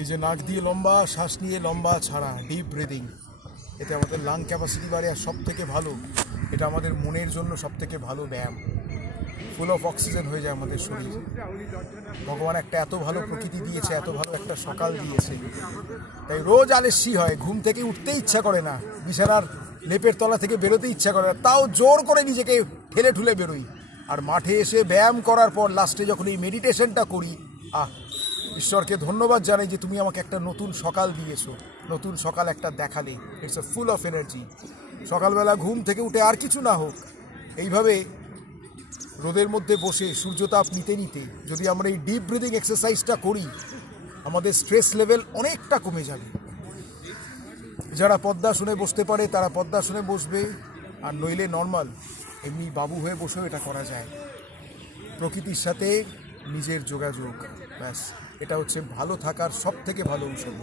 এই যে নাক দিয়ে লম্বা শ্বাস নিয়ে লম্বা ছাড়া ডিপ ব্রিদিং, এতে আমাদের লাং ক্যাপাসিটি বাড়ে। আর সব থেকে ভালো, এটা আমাদের মনের জন্য সব থেকে ভালো ব্যায়াম। ফুল অফ অক্সিজেন হয়ে যায় আমাদের শরীর। ভগবান একটা এত ভালো প্রকৃতি দিয়েছে, এত ভালো একটা সকাল দিয়েছে, তাই রোজ আলস্যি হয়, ঘুম থেকে উঠতে ইচ্ছা করে না, বিছানার লেপের তলা থেকে বেরোতে ইচ্ছা করে না, তাও জোর করে নিজেকে ঠেলে ঠুলে বেরোই। আর মাঠে এসে ব্যায়াম করার পর লাস্টে যখন এই মেডিটেশনটা করি, ঈশ্বরকে ধন্যবাদ জানাই যে তুমি আমাকে একটা নতুন সকাল দিয়েছো, নতুন সকাল একটা দেখালে। It's a full of energy. সকালবেলা ঘুম থেকে উঠে আর কিছু না হোক, এইভাবে রোদের মধ্যে বসে সূর্যতাপ নিতে নিতে যদি আমরা এই ডিপ ব্রিদিং এক্সারসাইজটা করি, আমাদের স্ট্রেস লেভেল অনেকটা কমে যাবে। যারা পদ্মাসনে বসতে পারে তারা পদ্মাসনে বসবে, আর নইলে নর্মাল এমনি বাবু হয়ে বসেও এটা করা যায়। প্রকৃতির সাথে নিজের যোগাযোগ, ব্যাস, এটা হচ্ছে ভালো থাকার সব থেকে ভালো ঔষধ।